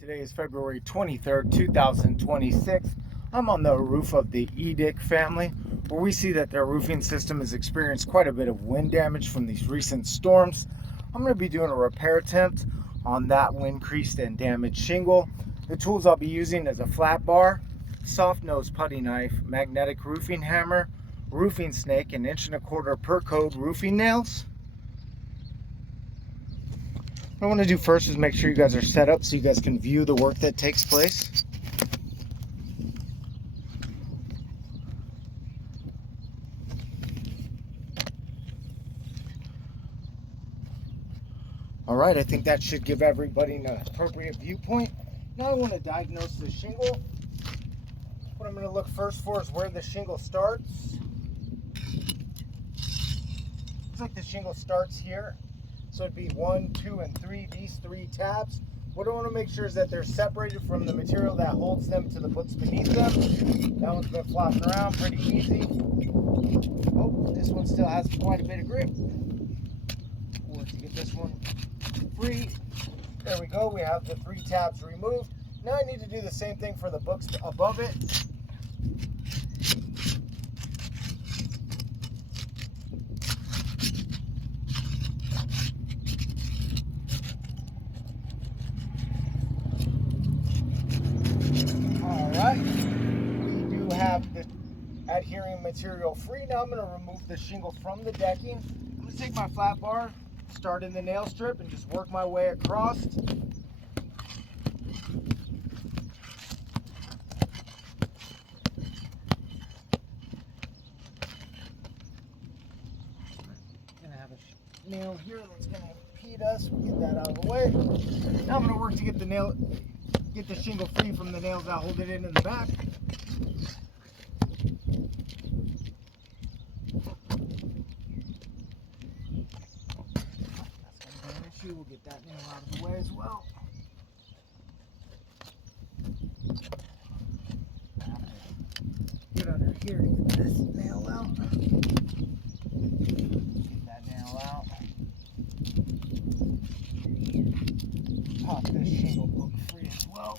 Today is February 23rd, 2026. I'm on the roof of the Edick family, where we see that their roofing system has experienced quite a bit of wind damage from these recent storms. I'm going to be doing a repair attempt on that wind-creased and damaged shingle. The tools I'll be using is a flat bar, soft nose putty knife, magnetic roofing hammer, roofing snake, an 1.25 inch per code roofing nails. What I want to do first is make sure you guys are set up so you guys can view the work that takes place. Alright, I think that should give everybody an appropriate viewpoint. Now I want to diagnose the shingle. What I'm going to look first for is where the shingle starts. Looks like the shingle starts here. So it'd be 1, 2, and 3, these 3 tabs. What I want to make sure is that they're separated from the material that holds them to the books beneath them. That one's been flopping around pretty easy. Oh, this one still has quite a bit of grip. We'll work to get this one free. There we go, we have the 3 tabs removed. Now I need to do the same thing for the books above it. We do have the adhering material free. Now I'm going to remove the shingle from the decking. I'm going to take my flat bar, start in the nail strip, and just work my way across. Gonna have a nail here that's going to impede us. We'll get that out of the way. Now I'm going to work to get the shingle free from the nails that hold it in the back. We'll get that nail out of the way as well. Get under here to get this nail out. Get that nail out. Pop this shingle book free as well.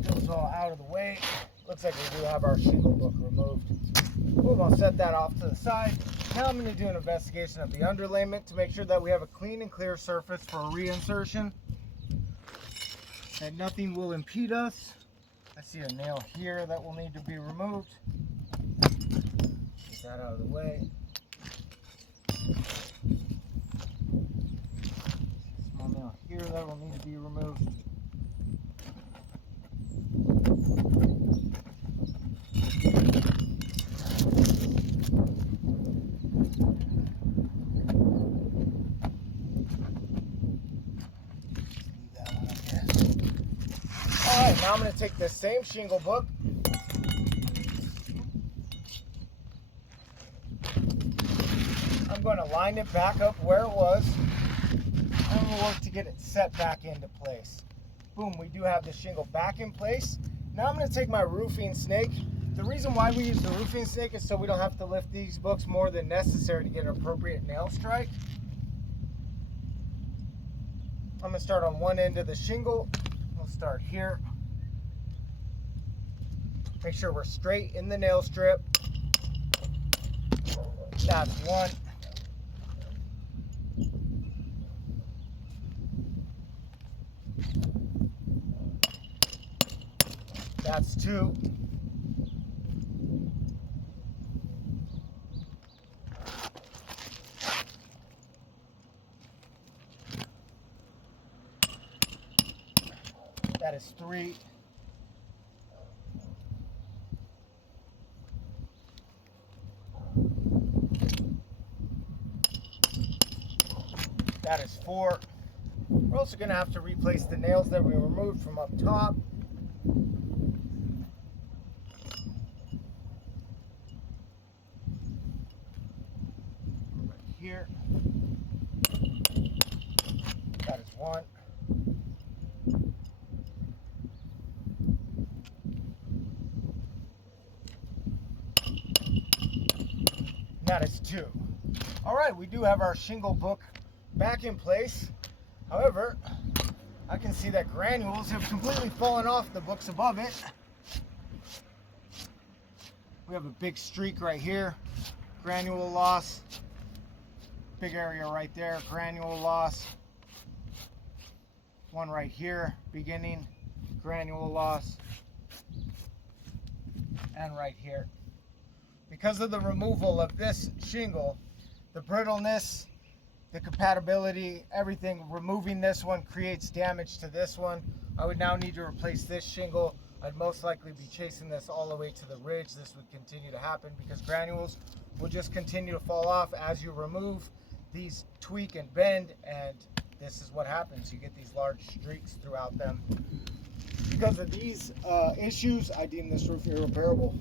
Those all out of the way. Looks like we do have our shingle book removed. We're going to set that off to the side. Now I'm going to do an investigation of the underlayment to make sure that we have a clean and clear surface for a reinsertion, that nothing will impede us. I see a nail here that will need to be removed. Get that out of the way. Small nail here that will need to be removed. Alright, now I'm going to take this same shingle book. I'm going to line it back up where it was. I'm going to work to get it set back into place. Boom, we do have the shingle back in place. Now I'm going to take my roofing snake. The reason why we use the roofing snake is so we don't have to lift these books more than necessary to get an appropriate nail strike. I'm going to start on one end of the shingle. We'll start here. Make sure we're straight in the nail strip. That's 1. That's 2. That is 3. That is 4. We're also going to have to replace the nails that we removed from up top. Right here. That is one. That is two. All right, we do have our shingle book back in place. However, I can see that granules have completely fallen off the books above it. We have a big streak right here, granule loss. Big area right there, granule loss. One right here, beginning, granule loss. And right here. Because of the removal of this shingle, the brittleness, the compatibility, everything, removing this one creates damage to this one. I would now need to replace this shingle. I'd most likely be chasing this all the way to the ridge. This would continue to happen because granules will just continue to fall off as you remove these, tweak and bend, and this is what happens. You get these large streaks throughout them. Because of these issues, I deem this roof irreparable.